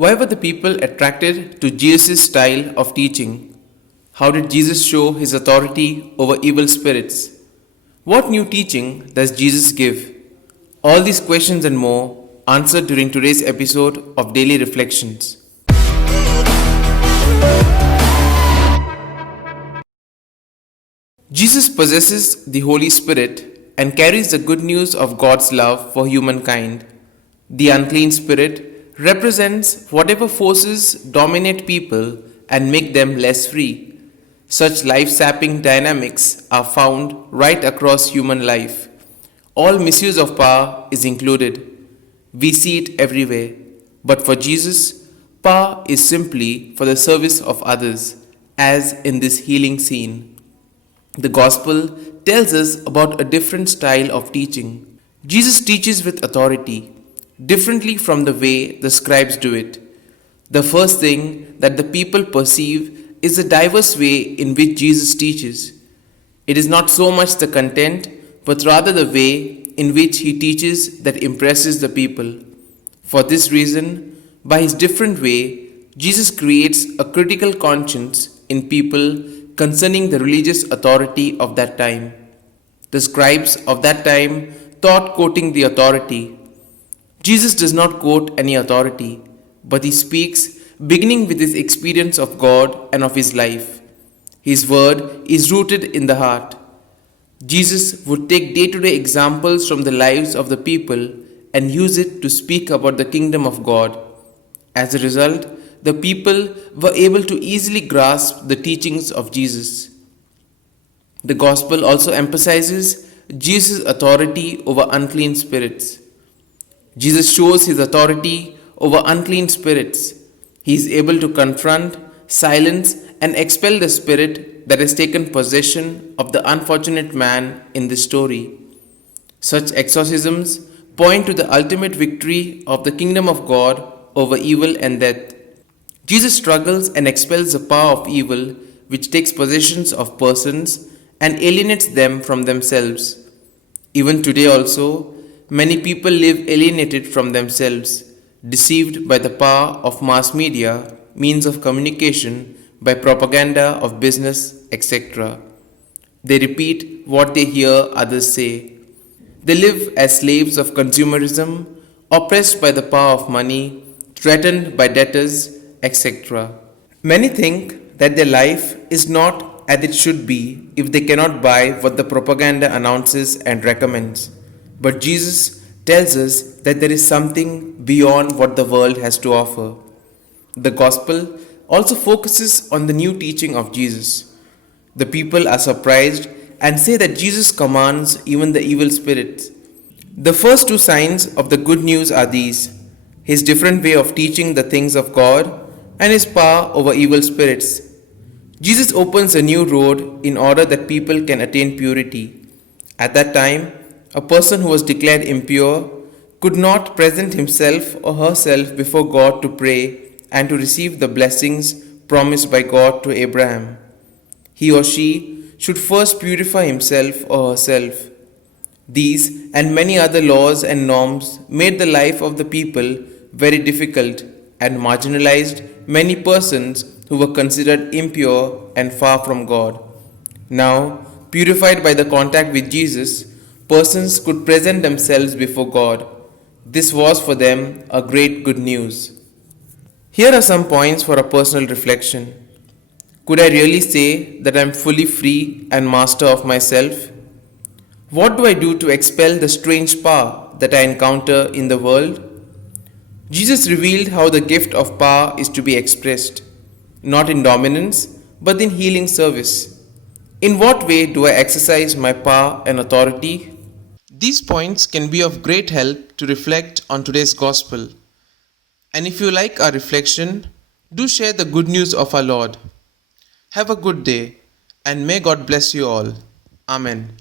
Why were the people attracted to Jesus' style of teaching? How did Jesus show his authority over evil spirits? What new teaching does Jesus give? All these questions and more answered during today's episode of Daily Reflections. Jesus possesses the Holy Spirit and carries the good news of God's love for humankind. The unclean spirit represents whatever forces dominate people and make them less free. Such life-sapping dynamics are found right across human life. All misuse of power is included. We see it everywhere. But for Jesus, power is simply for the service of others, as in this healing scene. The Gospel tells us about a different style of teaching. Jesus teaches with authority, differently from the way the scribes do it. The first thing that the people perceive is the diverse way in which Jesus teaches. It is not so much the content, but rather the way in which he teaches that impresses the people. For this reason, by his different way, Jesus creates a critical conscience in people concerning the religious authority of that time. The scribes of that time thought quoting the authority. Jesus does not quote any authority, but he speaks beginning with his experience of God and of his life. His word is rooted in the heart. Jesus would take day-to-day examples from the lives of the people and use it to speak about the kingdom of God. As a result, the people were able to easily grasp the teachings of Jesus. The Gospel also emphasizes Jesus' authority over unclean spirits. Jesus shows his authority over unclean spirits. He is able to confront, silence, and expel the spirit that has taken possession of the unfortunate man in this story. Such exorcisms point to the ultimate victory of the kingdom of God over evil and death. Jesus struggles and expels the power of evil which takes possession of persons and alienates them from themselves. Even today also, many people live alienated from themselves, deceived by the power of mass media, means of communication, by propaganda of business, etc. They repeat what they hear others say. They live as slaves of consumerism, oppressed by the power of money, threatened by debtors, etc. Many think that their life is not as it should be if they cannot buy what the propaganda announces and recommends. But Jesus tells us that there is something beyond what the world has to offer. The Gospel also focuses on the new teaching of Jesus. The people are surprised and say that Jesus commands even the evil spirits. The first two signs of the good news are these: his different way of teaching the things of God and his power over evil spirits. Jesus opens a new road in order that people can attain purity. At that time, a person who was declared impure could not present himself or herself before God to pray and to receive the blessings promised by God to Abraham. He or she should first purify himself or herself. These and many other laws and norms made the life of the people very difficult and marginalized many persons who were considered impure and far from God. Now, purified by the contact with Jesus, persons could present themselves before God. This was for them a great good news. Here are some points for a personal reflection. Could I really say that I am fully free and master of myself? What do I do to expel the strange power that I encounter in the world? Jesus revealed how the gift of power is to be expressed, not in dominance, but in healing service. In what way do I exercise my power and authority? These points can be of great help to reflect on today's Gospel. And if you like our reflection, do share the good news of our Lord. Have a good day, and may God bless you all. Amen.